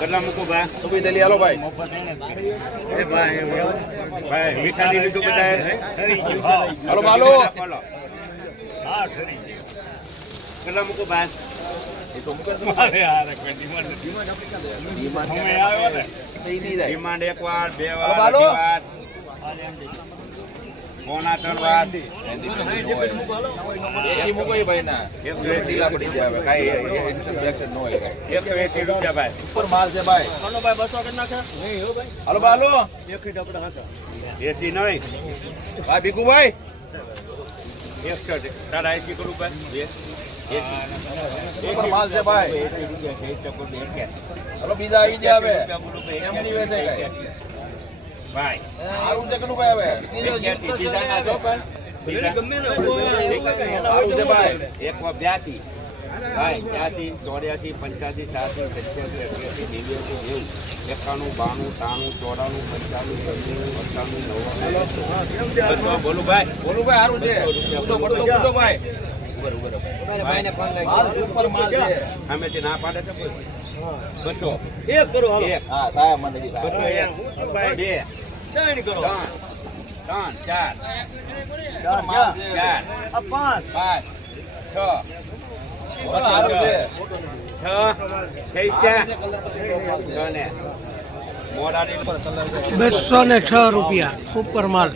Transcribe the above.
કેટલા મૂકો ભાઈ? સુબી દલી હાલો ભાઈ. એ ભાઈ ભાઈ મીઠાની લીધું બધા હાલો બાલો. કેટલા મૂકો ભાઈ? એ તો મુકર ડિમાન્ડ એક વાર, બે હાલો વાર, બાલો. અઢી વાર, પોણા 3 વાર. એસી મૂકો એ ભાઈ ના. ઢીલા પડી જાય હવે કાંઈ ઇન્સ્ટ્રક્શન ન હોય. 180 રૂપિયા ભાઈ. ઉપર માલ છે ભાઈ. હાલો બાલો. 80 નહીં, ભાઈ ભીખુભાઈ. 61. તારા 80 કરું ભાઈ. ઉપર માલ છે ભાઈ. હાલો બીજા આવી ગયા હવે. એમ નહીં વેચાય કાંઈ. ભાઈ સારું છે કનું ભાઈ હવે. 81 બીજા ના જો પણ. સારું છે ભાઈ. 182 ભાઈ 83, 84, 85, 87, 88, 89, 90, 91, 92, 95, 96, 97, 98, 99. બોલું ભાઈ. બોલું ભાઈ સારું છે. પૂછો પડતો પૂછો ભાઈ. માલ ઉપર માલ છે. સામેથી ના પાડે છે કોઈ? 200. એક. હા થાય મને જી 200 થાય. એક. બે. 3, 4. માલ છે. 4, 5, 6. સારું છે. 6 થઈ ગયા. 6 ને મોડાની 206 રૂપિયા સુપર માલ.